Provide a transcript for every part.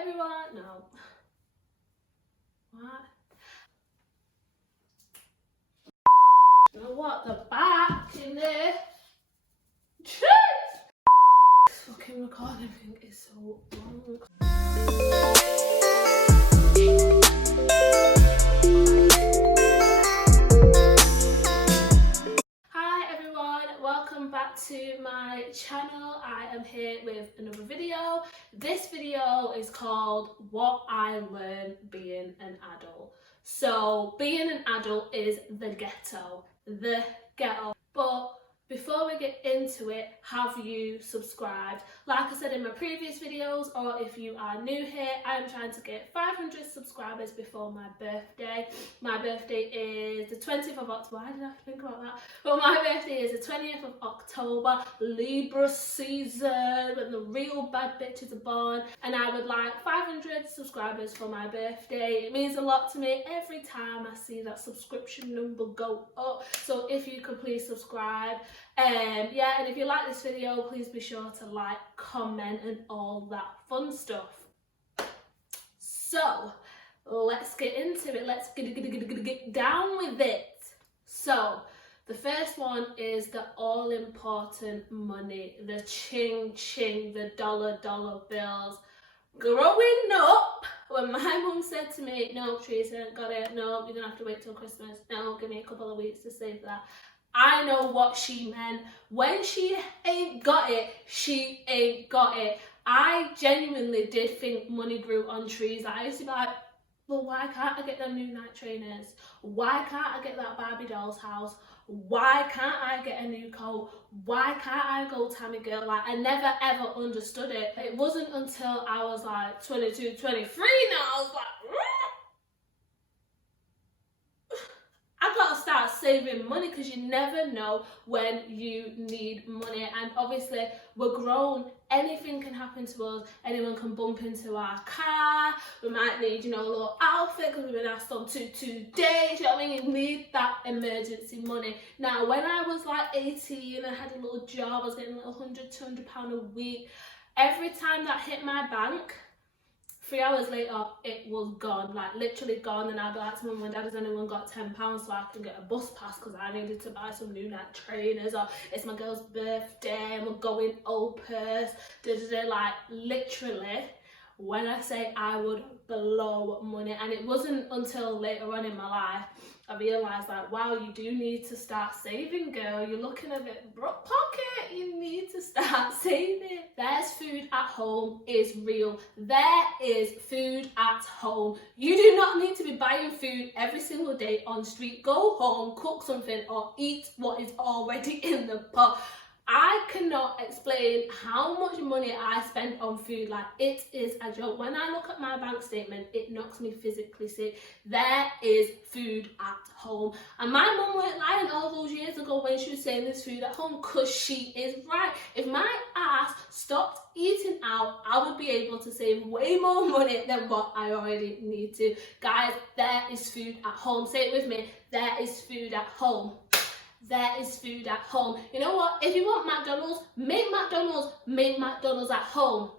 everyone. No. What? You know what? The back in there. This fucking recording thing is so wrong. Hi everyone, welcome back to my channel. I am here with another video. This video is called What I Learned Being an Adult. So being an adult is the ghetto. But before we get into it, have you subscribed? Like I said in my previous videos, or if you are new here, I am trying to get 500 subscribers before my birthday. My birthday is the 20th of October. Why did I have to think about that? But my birthday is the 20th of October, Libra season, when the real bad bitches are born. And I would like 500 subscribers for my birthday. It means a lot to me every time I see that subscription number go up. So if you could please subscribe. And if you like this video, please be sure to like, comment and all that fun stuff. So let's get into it. Let's get down with it. So the first one is the all important money, the ching ching, the dollar bills. Growing up, when my mum said to me, no Teresa, got it, no, you're gonna have to wait till Christmas, no, give me a couple of weeks to save that, I know what she meant. When she ain't got it, she ain't got it. I genuinely did think money grew on trees. I used to be like, well, why can't I get them new Nike trainers? Why can't I get that Barbie doll's house? Why can't I get a new coat? Why can't I go Tammy girl? Like, I never ever understood it. It wasn't until I was like 22, 23 now, I was like, I gotta start saving money, because you never know when you need money. And obviously we're grown, anything can happen to us. Anyone can bump into our car. We might need, a little outfit because we've been asked on 2 days. You know what I mean? You need that emergency money. Now, when I was like 18, I had a little job. I was getting a little £100-200 a week. Every time that hit my bank, 3 hours later, it was gone, like literally gone. And I'd be like to mum and dad, has anyone got £10 so I can get a bus pass, because I needed to buy some new Nike trainers, or it's my girl's birthday and we're going Opus. Like literally, when I say I would blow money. And it wasn't until later on in my life I realised, like, wow, you do need to start saving, girl. You're looking a bit broke pocket. You need to start saving. There's food at home is real. There is food at home. You do not need to be buying food every single day on street. Go home, cook something, or eat what is already in the pot. I cannot explain how much money I spend on food. Like, it is a joke. When I look at my bank statement, it knocks me physically sick. There is food at home. And my mum weren't lying all those years ago when she was saying there's food at home, because she is right. If my ass stopped eating out, I would be able to save way more money than what I already need to. Guys, there is food at home. Say it with me. There is food at home. There is food at home. You know what? If you want McDonald's, make McDonald's at home.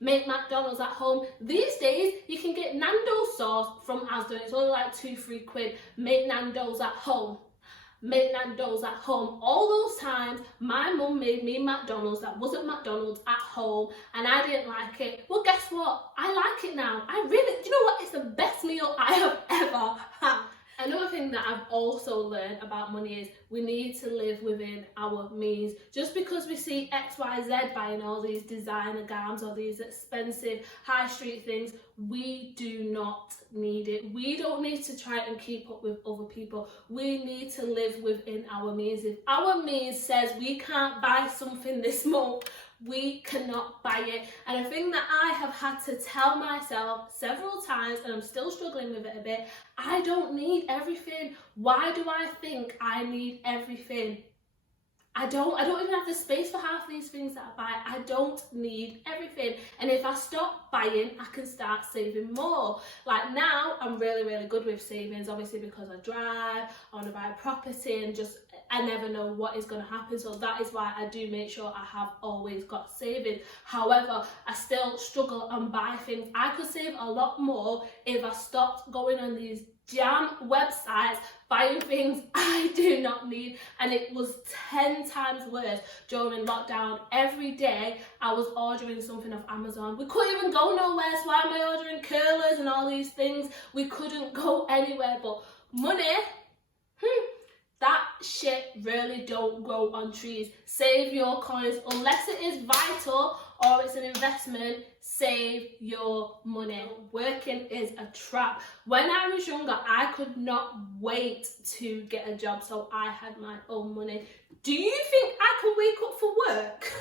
Make McDonald's at home. These days, you can get Nando's sauce from Asda. It's only like £2-3. Make Nando's at home. Make Nando's at home. All those times, my mum made me McDonald's that wasn't McDonald's at home, and I didn't like it. Well, guess what? I like it now. Do you know what? It's the best meal I have ever had. Another thing that I've also learned about money is we need to live within our means. Just because we see XYZ buying all these designer gowns or these expensive high street things, we do not need it. We don't need to try and keep up with other people. We need to live within our means. If our means says we can't buy something this month, we cannot buy it. And a thing that I have had to tell myself several times, and I'm still struggling with it a bit, I don't need everything. Why do I think I need everything? I don't even have the space for half these things that I buy. I don't need everything. And if I stop buying, I can start saving more. Like now, I'm really good with savings, obviously, because I drive, I want to buy a property, and just I never know what is going to happen. So that is why I do make sure I have always got savings. However, I still struggle and buy things. I could save a lot more if I stopped going on these jam websites buying things I do not need, and it was 10 times worse during lockdown. Every day I was ordering something off Amazon. We couldn't even go nowhere, so why am I ordering curlers and all these things? We couldn't go anywhere. But money, that shit really don't grow on trees. Save your coins unless it is vital or it's an investment. Save your money. Working is a trap. When I was younger, I could not wait to get a job, so I had my own money. Do you think I can wake up for work?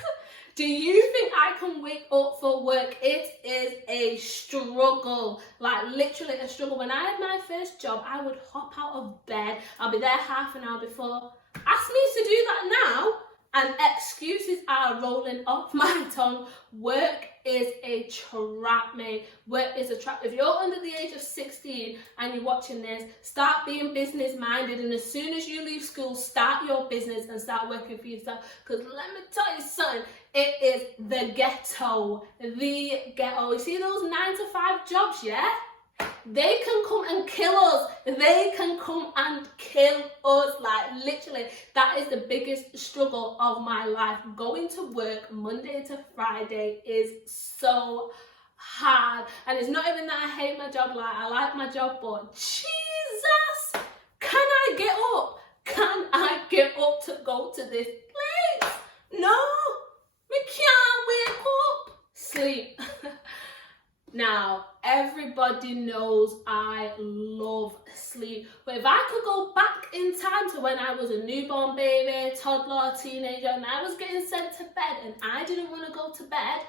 Do you think I can wake up for work? It is a struggle, like literally a struggle. When I had my first job, I would hop out of bed. I'll be there half an hour before. Ask me to do that now, and excuses are rolling off my tongue. Work is a trap, mate. Work is a trap. If you're under the age of 16 and you're watching this, start being business minded, and as soon as you leave school, start your business and start working for yourself. Because let me tell you something, it is the ghetto. The ghetto. You see those 9 to 5 jobs, yeah? They can come and kill us. They can come and kill us. Like literally, that is the biggest struggle of my life. Going to work Monday to Friday is so hard. And it's not even that I hate my job. Like, I like my job, but Jesus, can I get up? Can I get up to go to this place? No, we can't wake up. Sleep. Now, everybody knows I love sleep, but if I could go back in time to when I was a newborn baby, toddler, teenager, and I was getting sent to bed and I didn't want to go to bed,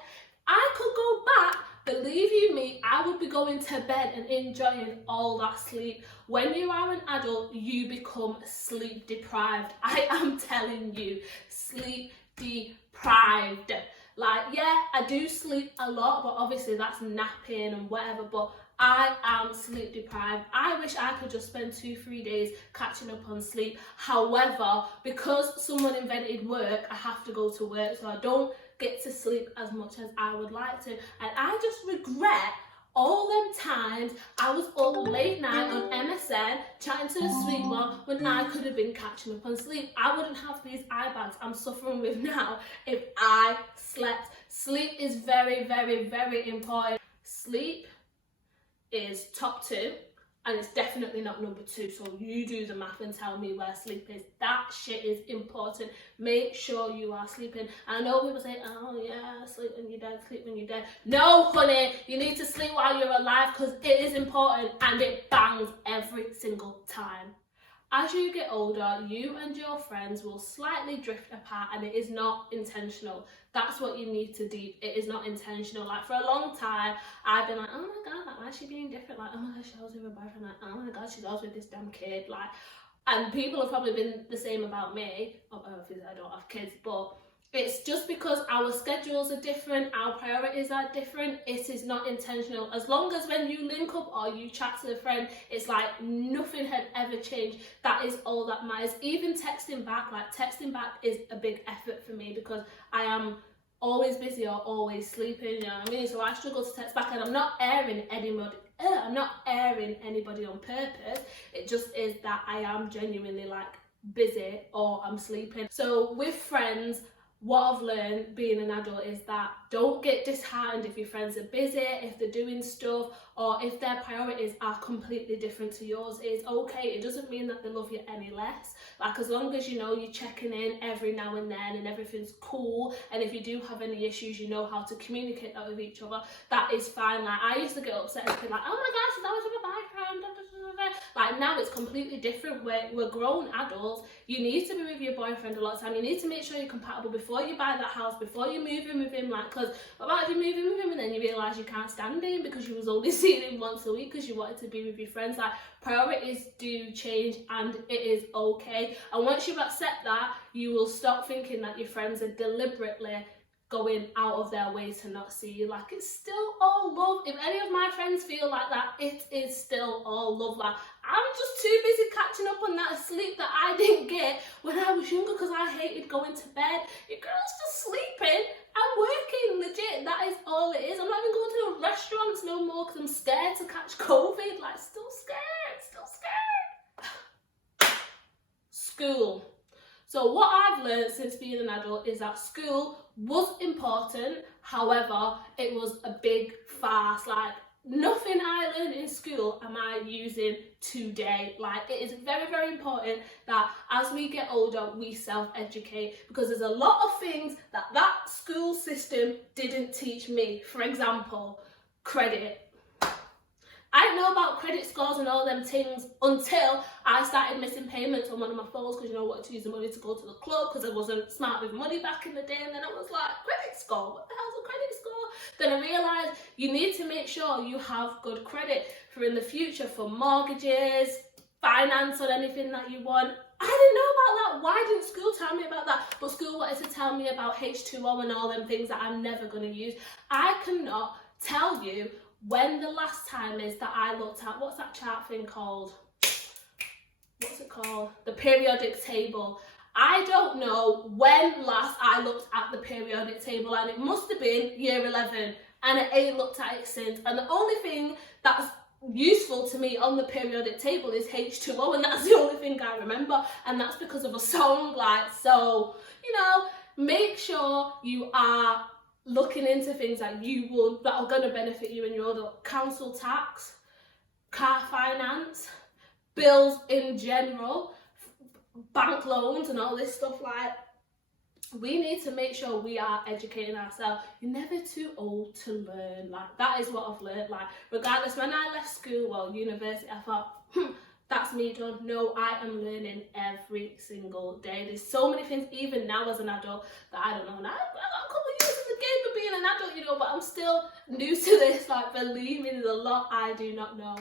I could go back. Believe you me, I would be going to bed and enjoying all that sleep. When you are an adult, you become sleep deprived. I am telling you, sleep deprived. Like, yeah, I do sleep a lot, but obviously that's napping and whatever, but I am sleep deprived. I wish I could just spend 2-3 days catching up on sleep. However, because someone invented work, I have to go to work, so I don't get to sleep as much as I would like to. And I just regret all them times I was up late night on MSN chatting to the sweet one when I could have been catching up on sleep. I wouldn't have these eye bags I'm suffering with now if I slept. Sleep is very, very, very important. Sleep is top 2, and it's definitely not number 2. So you do the math and tell me where sleep is. That shit is important. Make sure you are sleeping. I know people say, oh yeah, sleep when you're dead, sleep when you're dead. No, honey, you need to sleep while you're alive, because it is important and it bangs every single time. As you get older, you and your friends will slightly drift apart, and it is not intentional. That's what you need to do. It is not intentional. Like, for a long time, I've been like, oh my god, like, why is she being different? Like, oh my gosh, she was with her boyfriend. Like, oh my god, she's always with this damn kid. Like, and people have probably been the same about me. Obviously, I don't have kids, but it's just because our schedules are different, our priorities are different. It is not intentional. As long as when you link up or you chat to a friend, it's like nothing had ever changed. That is all that matters. Even texting back, like texting back is a big effort for me because I am always busy or always sleeping, you know what I mean? So I struggle to text back, and I'm not airing anybody. I'm not airing anybody on purpose. It just is that I am genuinely like busy or I'm sleeping. So with friends, what I've learned being an adult is that don't get disheartened if your friends are busy, if they're doing stuff, or if their priorities are completely different to yours. It's okay. It doesn't mean that they love you any less. Like, as long as you know you're checking in every now and then and everything's cool, and if you do have any issues, you know how to communicate that with each other, that is fine. Like, I used to get upset and be like, oh my gosh, she's always with my boyfriend. Like, now it's completely different. We're grown adults. You need to be with your boyfriend a lot of time. You need to make sure you're compatible before you buy that house, before you move in with him. Like, because what about if you move in with him and then you realise you can't stand him because you was only seeing him once a week because you wanted to be with your friends? Like, priorities do change, and it is okay. And once you accept that, you will stop thinking that your friends are deliberately going out of their way to not see you. Like, it's still all love If any of my friends feel like that, it is still all love. Like, I'm just too busy catching up on that sleep that I didn't get when I was younger because I hated going to bed. Your girl's just sleeping. I'm working, legit. That is all it is. I'm not even going to no restaurants no more because I'm scared to catch COVID. Like, still scared. School. So what I've learned since being an adult is that school was important. However, it was a big farce. Like, nothing I learned in school am I using today. Like, it is very, very important that as we get older, we self-educate, because there's a lot of things that that school system didn't teach me. For example, credit. I didn't know about credit scores and all them things until I started missing payments on one of my phones, because, you know, I wanted to use the money to go to the club because I wasn't smart with money back in the day. And then I was like, credit score? What the hell's a credit score? Then I realised you need to make sure you have good credit for in the future, for mortgages, finance on anything that you want. I didn't know about that. Why didn't school tell me about that? But school wanted to tell me about H2O and all them things that I'm never going to use. I cannot tell you when the last time is that I looked at, what's that chart thing called? What's it called? The periodic table. I don't know when last I looked at the periodic table, and it must have been year 11, and I ain't looked at it since. And the only thing that's useful to me on the periodic table is H2O, and that's the only thing I remember, and that's because of a song. Like, so, you know, make sure you are looking into things that are going to benefit you in your adult. Council tax, car finance, bills in general, bank loans and all this stuff. Like, we need to make sure we are educating ourselves. You're never too old to learn. Like, that is what I've learned. Like, regardless, when I left school or university, I thought, that's me done. No, I am learning every single day. There's so many things, even now as an adult, that I don't know. And I've got a couple of years in the game of being an adult, you know, but I'm still new to this. Like, believe me, there's a lot I do not know.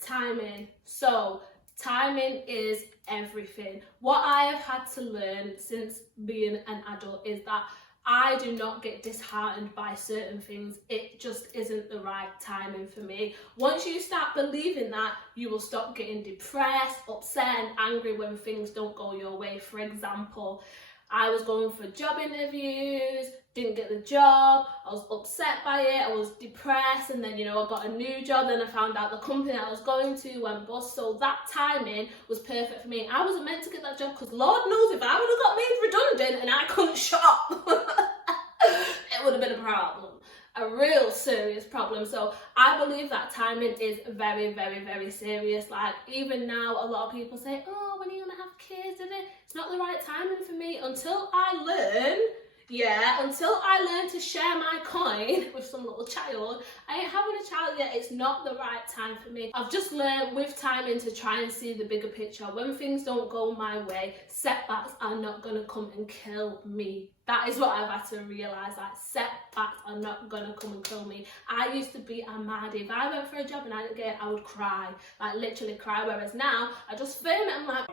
Timing. So, timing is everything. What I have had to learn since being an adult is that I do not get disheartened by certain things. It just isn't the right timing for me. Once you start believing that, you will stop getting depressed, upset and angry when things don't go your way. For example, I was going for job interviews, didn't get the job, I was upset by it, I was depressed, and then, you know, I got a new job, then I found out the company I was going to went bust. So that timing was perfect for me. I wasn't meant to get that job, because Lord knows if I would have got made redundant and I couldn't shop, it would have been a problem. A real serious problem. So I believe that timing is very, very, very serious. Like, even now, a lot of people say, oh, when are you gonna have kids? It's not the right timing for me. Until I learn to share my coin with some little child, I ain't having a child yet. It's not the right time for me. I've just learned with timing to try and see the bigger picture. When things don't go my way, setbacks are not gonna come and kill me. That is what I've had to realise. Like, setbacks are not gonna come and kill me. I used to be a maddie. If I went for a job and I didn't get it, I would cry. Like, literally cry. Whereas now, I just film it and I'm like,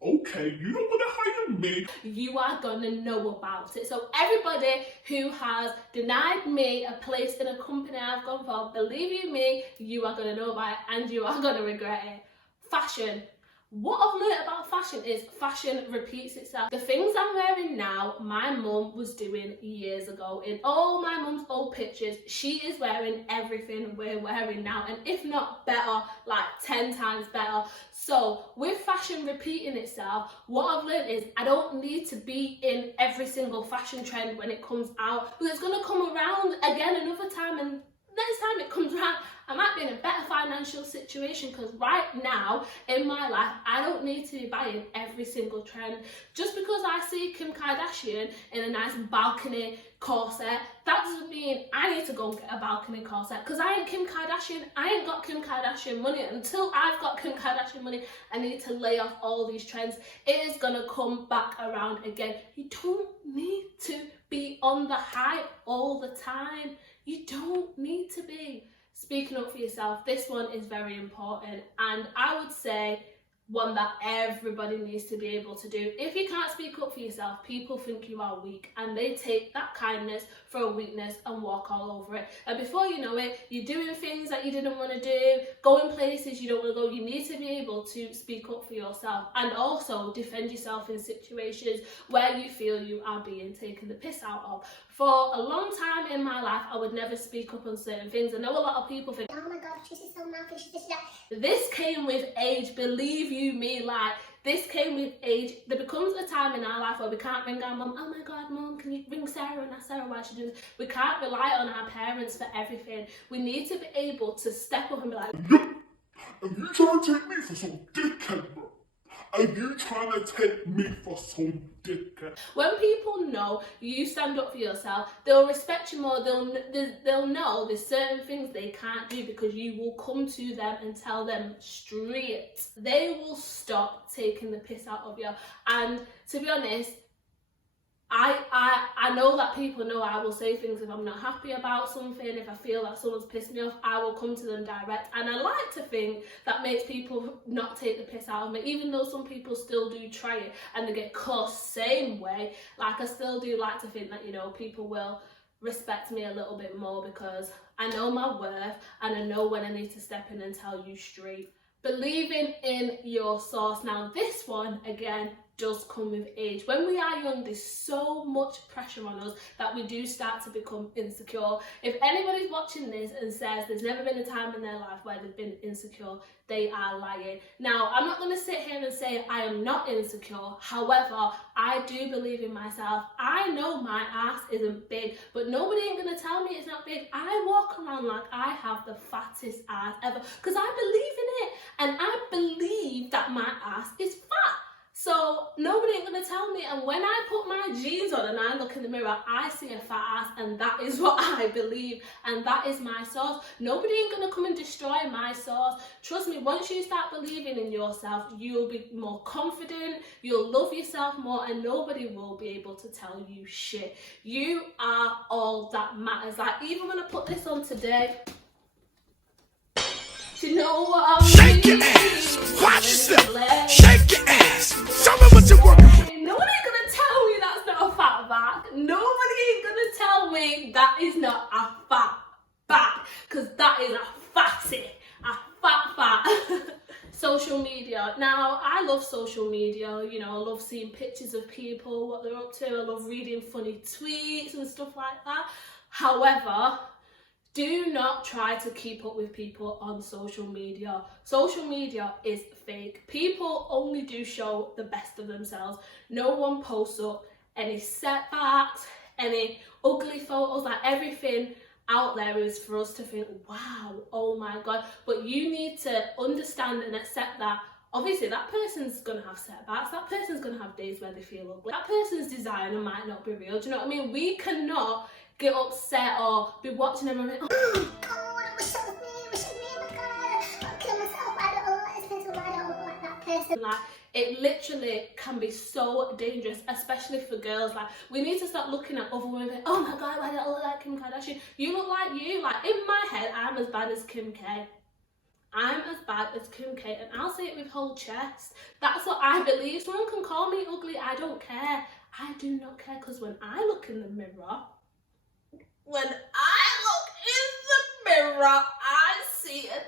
okay, you don't want to hire me. You are gonna know about it. So everybody who has denied me a place in a company I've gone for, believe you me, you are gonna know about it and you are gonna regret it. Fashion. What I've learned about fashion is fashion repeats itself. The things I'm wearing now, my mum was doing years ago. In all my mum's old pictures, she is wearing everything we're wearing now, and if not better, like 10 times better. So with fashion repeating itself, what I've learned is I don't need to be in every single fashion trend when it comes out, because it's gonna come around again another time, and next time it comes around, I might be in a better financial situation, because right now in my life, I don't need to be buying every single trend. Just because I see Kim Kardashian in a nice balcony corset, that doesn't mean I need to go and get a balcony corset, because I ain't Kim Kardashian. I ain't got Kim Kardashian money. Until I've got Kim Kardashian money, I need to lay off all these trends. It is gonna come back around again. You don't need to be on the hype all the time. You don't need to be. Speaking up for yourself, this one is very important, and I would say one that everybody needs to be able to do. If you can't speak up for yourself, people think you are weak, and they take that kindness for a weakness and walk all over it. And before you know it, you're doing things that you didn't want to do, going places you don't want to go. You need to be able to speak up for yourself and also defend yourself in situations where you feel you are being taken the piss out of. For a long time in my life, I would never speak up on certain things. I know a lot of people think, oh my god, she's so mad, she's this, that. This came with age, believe you me, like, this came with age. There becomes a time in our life where we can't ring our mum, oh my god, mum, can you ring Sarah and ask Sarah why she does this? We can't rely on our parents for everything. We need to be able to step up and be like, are you trying to take me for some dickhead, bro? Are you trying to take me for some dickhead? When people know you stand up for yourself, they'll respect you more. They'll know there's certain things they can't do because you will come to them and tell them straight. They will stop taking the piss out of you. And to be honest, I know that people know I will say things if I'm not happy about something. If I feel that someone's pissed me off, I will come to them direct. And I like to think that makes people not take the piss out of me, even though some people still do try it and they get cursed same way. Like, I still do like to think that, you know, people will respect me a little bit more because I know my worth and I know when I need to step in and tell you straight. Believing in your source. Now, this one, again, does come with age. When we are young, there's so much pressure on us that we do start to become insecure. If anybody's watching this and says there's never been a time in their life where they've been insecure, they are lying. Now, I'm not going to sit here and say I am not insecure. However, I do believe in myself. I know my ass isn't big, but nobody ain't going to tell me it's not big. I walk around like I have the fattest ass ever because I believe in it, and I believe that my ass is fat. So nobody ain't gonna tell me. And when I put my jeans on and I look in the mirror, I see a fat ass, and that is what I believe, and that is my source. Nobody ain't gonna come and destroy my source. Trust me, once you start believing in yourself, you'll be more confident, you'll love yourself more, and nobody will be able to tell you shit. You are all that matters. Like, even when I put this on today, do you know what I mean? Shake your ass! Watch yourself! Shake your ass! Show me what you're working with! Nobody ain't gonna tell me that's not a fat back. Nobody ain't gonna tell me that is not a fat back. Because that is a fatty. A fat. Social media. Now, I love social media. You know, I love seeing pictures of people, what they're up to. I love reading funny tweets and stuff like that. However, do not try to keep up with people on social media. Social media is fake. People only do show the best of themselves. No one posts up any setbacks, any ugly photos, like everything out there is for us to think, wow, oh my god. But you need to understand and accept that obviously that person's gonna have setbacks, that person's gonna have days where they feel ugly, that person's designer might not be real. Do you know what I mean? We cannot get upset or be watching them and like, oh god, it was me, oh my god, I'll kill myself, I don't like that person. Like, it literally can be so dangerous, especially for girls. Like, we need to start looking at other women and oh my god, why do I look like Kim Kardashian? You look like you. Like, in my head, I'm as bad as Kim K. I'm as bad as Kim K, and I'll say it with whole chest. That's what I believe. Someone can call me ugly, I don't care. I do not care, because when I look in the mirror, I see a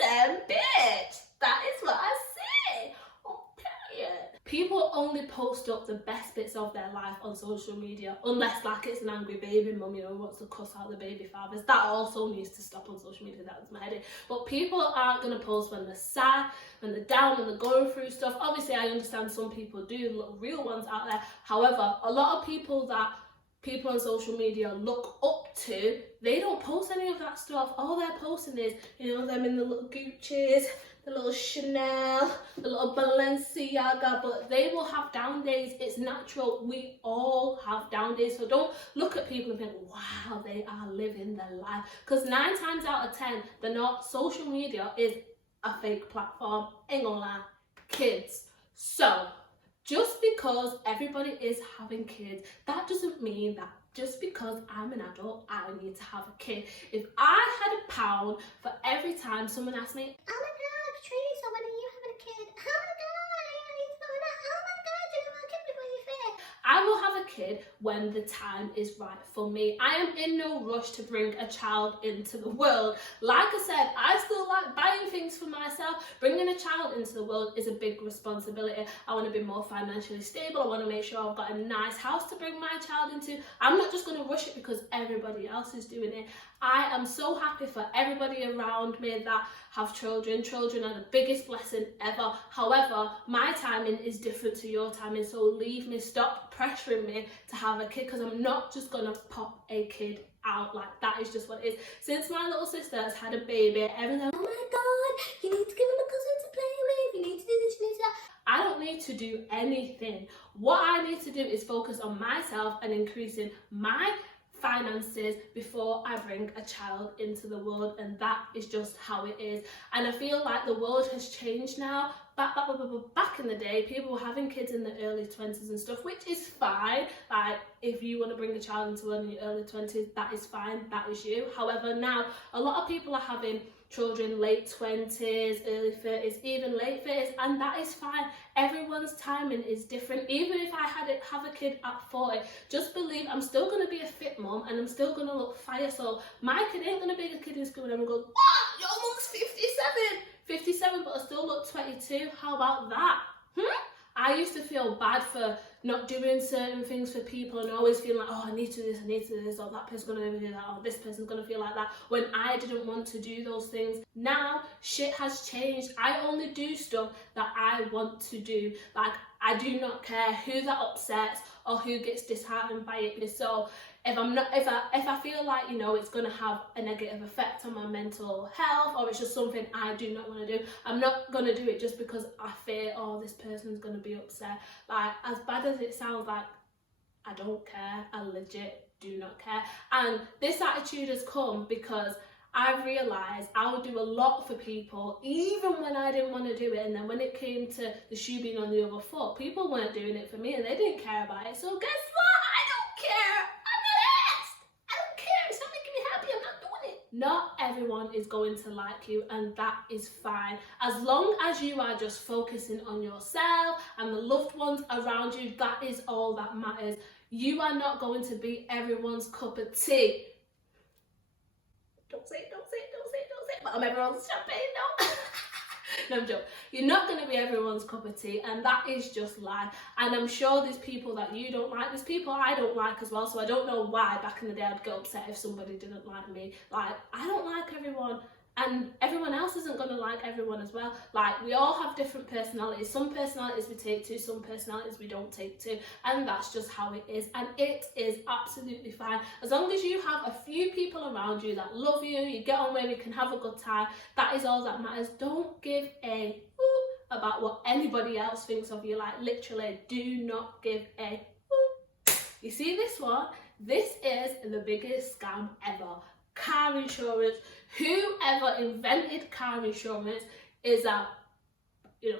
10-10 bitch. That is what I see. Oh, period. People only post up the best bits of their life on social media, unless like it's an angry baby mum, you know, who wants to cuss out the baby fathers. That also needs to stop on social media. That was my headache. But people aren't going to post when they're sad, when they're down, when they're going through stuff. Obviously, I understand some people do, little real ones out there. However, a lot of people that people on social media look up to, they don't post any of that stuff. All they're posting is, you know, them in the little Gucci's, the little Chanel, the little Balenciaga, but they will have down days. It's natural. We all have down days. So don't look at people and think, wow, they are living their life. Because 9 times out of 10, they're not. Social media is a fake platform. Ain't gonna lie. Kids. So, just because everybody is having kids, that doesn't mean that just because I'm an adult, I need to have a kid. If I had £1 for every time someone asked me, oh my god, Patrice, when are you having a kid? Oh I will have a kid when the time is right for me. I am in no rush to bring a child into the world. Like I said, I still like buying things for myself. Bringing a child into the world is a big responsibility. I want to be more financially stable. I want to make sure I've got a nice house to bring my child into. I'm not just going to rush it because everybody else is doing it. I am so happy for everybody around me that have children. Children are the biggest blessing ever. However, my timing is different to your timing, so leave me, stop pressuring me to have a kid, because I'm not just gonna pop a kid out. Like, that is just what it is. Since my little sister has had a baby, everyone's like, oh my god, you need to give him a cousin to play with, you need to do this, you need to do that. I don't need to do anything. What I need to do is focus on myself and increasing my finances before I bring a child into the world, and that is just how it is. And I feel like the world has changed now. Back in the day, people were having kids in the early 20s and stuff, which is fine. Like, if you want to bring a child into the world in your early 20s, that is fine, that is you. However, now a lot of people are having children late 20s, early 30s, even late 30s, and that is fine. Everyone's timing is different. Even if I have a kid at 40, just believe I'm still going to be a fit mom and I'm still going to look fire. So my kid ain't going to be a kid in school and goes, what? Your mum's 57, but I still look 22. How about that? I used to feel bad for not doing certain things for people and always feeling like, oh, I need to do this, I need to do this, or that person's going to do that, or this person's going to feel like that, when I didn't want to do those things. Now, shit has changed. I only do stuff that I want to do. Like, I do not care who that upsets or who gets disheartened by it. So if I feel like, you know, it's going to have a negative effect on my mental health, or it's just something I do not want to do, I'm not going to do it just because I fear, oh, this person's going to be upset. Like, as bad as it sounds, like, I don't care. I legit do not care. And this attitude has come because I've realised I would do a lot for people even when I didn't want to do it, and then when it came to the shoe being on the other foot, people weren't doing it for me and they didn't care about it. So guess what? I don't care. I'm not asked. I don't care. It's not making me happy. I'm not doing it. Not everyone is going to like you, and that is fine. As long as you are just focusing on yourself and the loved ones around you, that is all that matters. You are not going to be everyone's cup of tea. Don't say it. But I'm everyone's champagne, no. No, I'm joking. You're not going to be everyone's cup of tea, and that is just life. And I'm sure there's people that you don't like. There's people I don't like as well, so I don't know why back in the day I'd get upset if somebody didn't like me. Like, I don't like everyone, and everyone else isn't going to like everyone as well. Like, we all have different personalities. Some personalities we take to, some personalities we don't take to, and that's just how it is, and it is absolutely fine. As long as you have a few people around you that love you, you get on with, you can have a good time, that is all that matters. Don't give a about what anybody else thinks of you. Like, literally, do not give a You see this one? This is the biggest scam ever. Car insurance. Whoever invented car insurance is a, you know,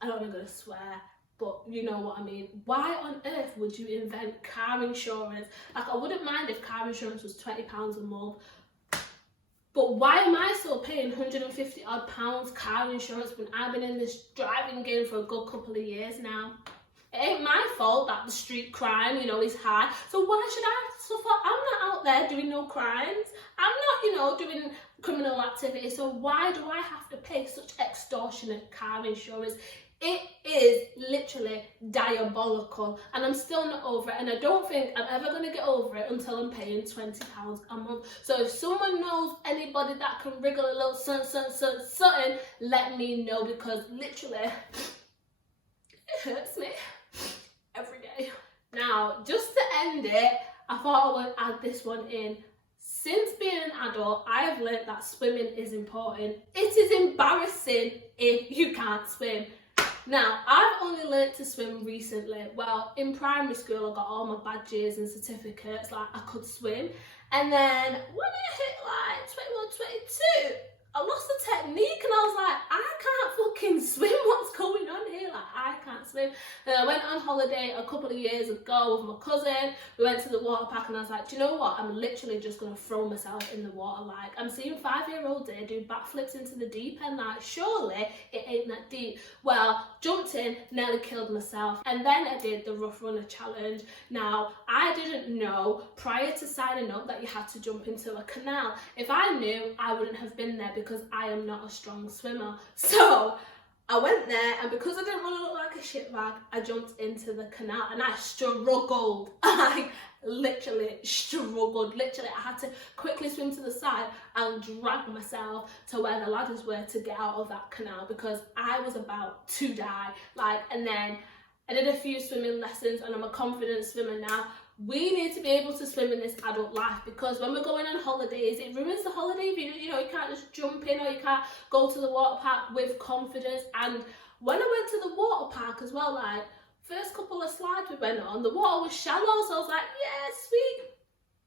I'm not even gonna swear, but you know what I mean. Why on earth would you invent car insurance? Like, I wouldn't mind if car insurance was £20 a month, but why am I still paying £150 odd car insurance when I've been in this driving game for a good couple of years now? It ain't my fault that the street crime, you know, is high. So why should I suffer? I'm not out there doing no crimes. I'm not, you know, doing criminal activity. So why do I have to pay such extortionate car insurance? It is literally diabolical, and I'm still not over it, and I don't think I'm ever going to get over it until I'm paying £20 a month. So if someone knows anybody that can wriggle a little something, let me know, because literally it hurts me every day. Now, just to end it, I thought I would add this one in. Since being an adult, I have learnt that swimming is important. It is embarrassing if you can't swim. Now, I've only learnt to swim recently. Well, in primary school, I got all my badges and certificates, like I could swim. And then when I hit like 21, 22, I lost the technique, and I was like, I can't fucking swim. What's going on here? Like, I can't swim. And I went on holiday a couple of years ago with my cousin. We went to the water park and I was like, do you know what? I'm literally just going to throw myself in the water. Like, I'm seeing 5-year-olds there do backflips into the deep end. Like, surely it ain't that deep. Well, jumped in, nearly killed myself. And then I did the Rough Runner challenge. Now, I didn't know prior to signing up that you had to jump into a canal. If I knew, I wouldn't have been there because I am not a strong swimmer. So I went there, and because I didn't want to look like a shitbag, I jumped into the canal and I struggled. I literally struggled. Literally, I had to quickly swim to the side and drag myself to where the ladders were to get out of that canal because I was about to die. Like, and then I did a few swimming lessons and I'm a confident swimmer now. We need to be able to swim in this adult life because when we're going on holidays, it ruins the holiday. You know, you can't just jump in or you can't go to the water park with confidence. And when I went to the water park as well, like, first couple of slides we went on, the water was shallow, so I was like, yeah, sweet.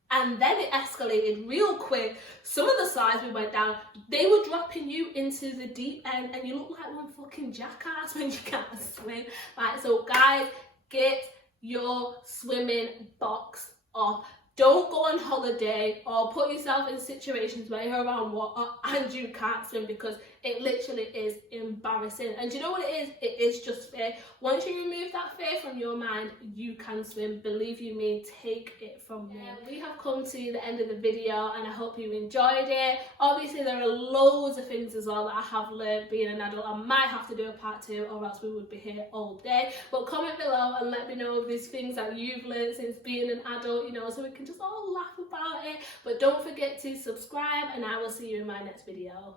And then it escalated real quick. Some of the slides we went down, they were dropping you into the deep end and you look like one fucking jackass when you can't swim. Like, so guys, get your swimming box off. Don't go on holiday or put yourself in situations where you're around water and you can't swim because it literally is embarrassing. And do you know what it is? It is just fear. Once you remove that fear from your mind, you can swim. Believe you me, take it from me. We have come to the end of the video and I hope you enjoyed it. Obviously there are loads of things as well that I have learned being an adult. I might have to do a part 2 or else we would be here all day. But comment below and let me know if there's things that you've learned since being an adult, you know, so we can just all laugh about it. But don't forget to subscribe and I will see you in my next video.